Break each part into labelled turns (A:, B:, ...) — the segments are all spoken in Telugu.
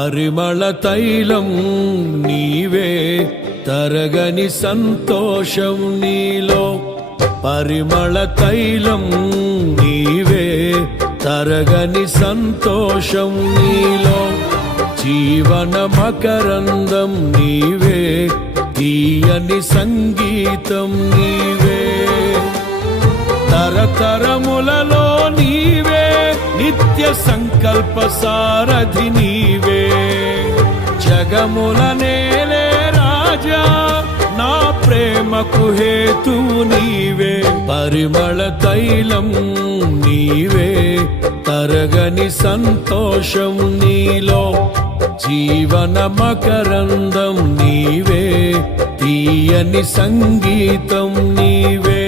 A: పరిమళ తైలం నీవే తరగని సంతోషం నీలో పరిమళ తైలం నీవే తరగని సంతోషం నీలో జీవన మకరందం నీవే తీయని సంగీతం నీవే. తరతరము నిత్య సంకల్ప సారథి నీవే. జగముల నేలే రాజా నా ప్రేమకు హేతు నీవే. పరిమళ తైలం నీవే తరగని సంతోషం నీలో. జీవన మకరందం నీవే తీయని సంగీతం నీవే.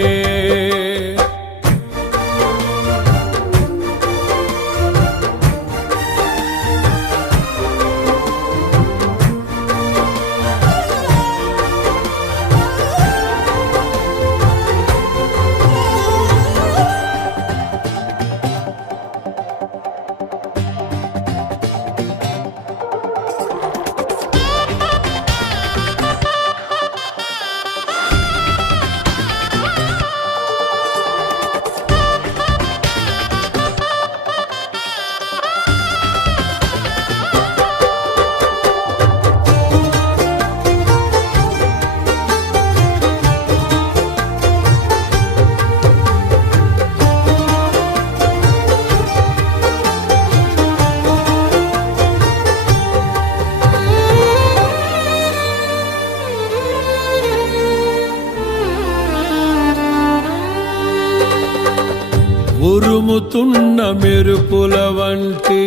A: ఉరుముతున్న మెరుపుల వంటి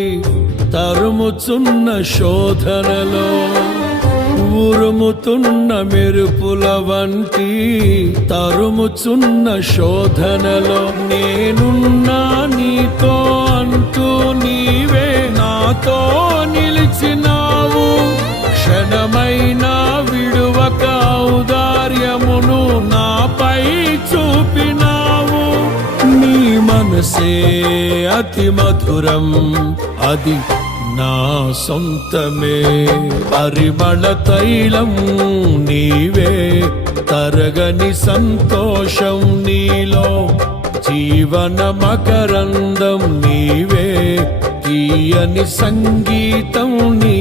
A: తరుముచున్న శోధనలో ఉరుముతున్న మెరుపుల వంటి తరుముచున్న శోధనలో నేనున్నా నీతో అంటూ నీవే నాతో నిలిచినావు. క్షణమైనా మనసే అతి మధురం అది నా సొంతమే పరిమళ తైలం నీవే తరగని సంతోషం నీలో జీవన మకరందం నీవే తీయని సంగీతం నీ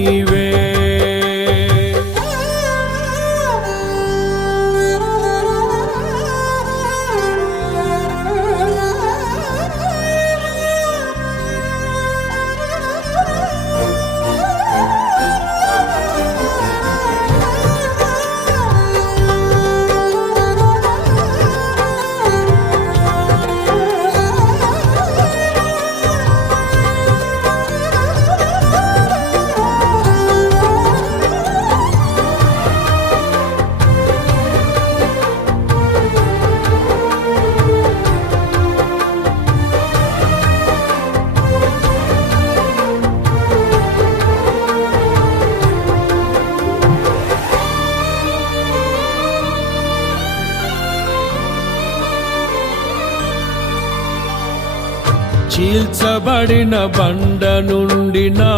A: చీల్చబడిన బండ నుండి నా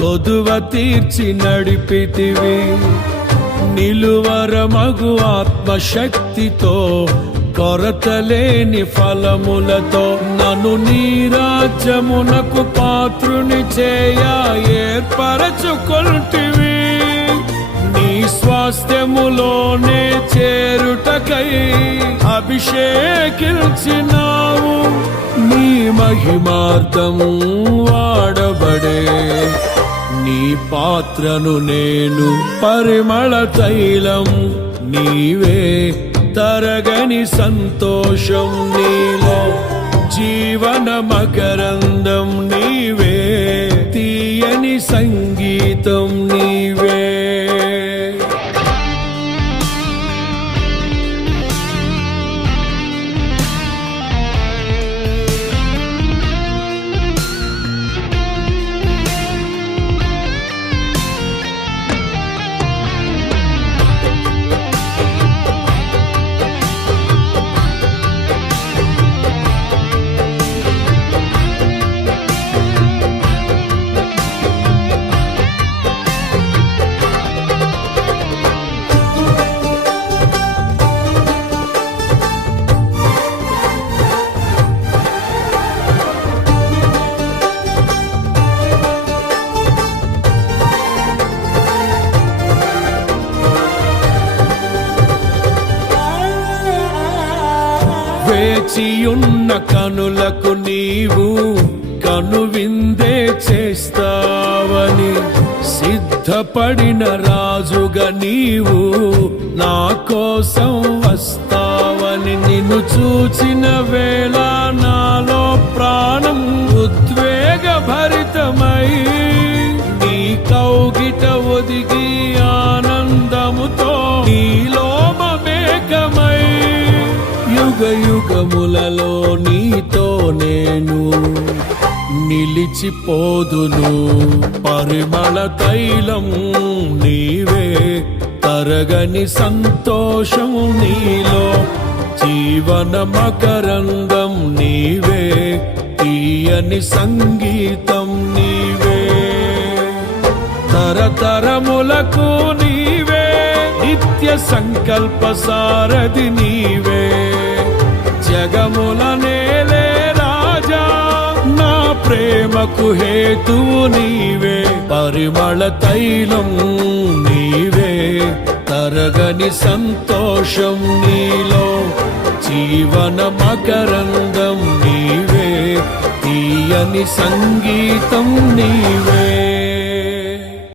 A: కొదువ తీర్చి నడిపితివి. నిలువర మగు ఆత్మశక్తితో కొరతలేని ఫలములతో నను నీ రాజ్యమునకు పాత్రుని చేయ ఏర్పరచుకొంటివి. స్వాస్థ్యములోనే చేరుటకై అభిషేకించినావు. నీ మహిమార్థము వాడబడే నీ పాత్రను నేను పరిమళ తైలం. నీవే తరగని సంతోషం నీలో. జీవన మకరందం నీవే తీయని సంగీతం ఉన్న కనులకు నీవు కనువిందే చేస్తావని సిద్ధపడిన రాజుగా నీవు నా కోసం వస్తావని నిన్ను చూచిన వేళ నాలో ప్రాణం ఉద్వేగభరితమై నీ కౌగిట ఒదిగి యుగ యుగములలో నీతో నేను నిలిచిపోదును. పరిమళ తైలం నీవే తరగని సంతోషం నీలో. జీవన మకరందం నీవే తీయని సంగీతం నీవే. తరతరములకు నీవే నిత్య సంకల్ప సారథి నీవే. జగముల నేలే రాజా నా ప్రేమకు హేతువు నీవే. పరిమళ తైలం నీవే తరగని సంతోషం నీలో. జీవన మకరందం నీవే తీయని సంగీతం నీవే.